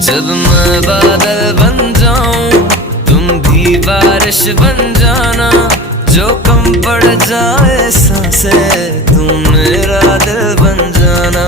जब मैं बादल बन जाऊं तुम भी बारिश बन जाना, जो कम पड़ जाए सांसें तुम मेरा दिल बन जाना।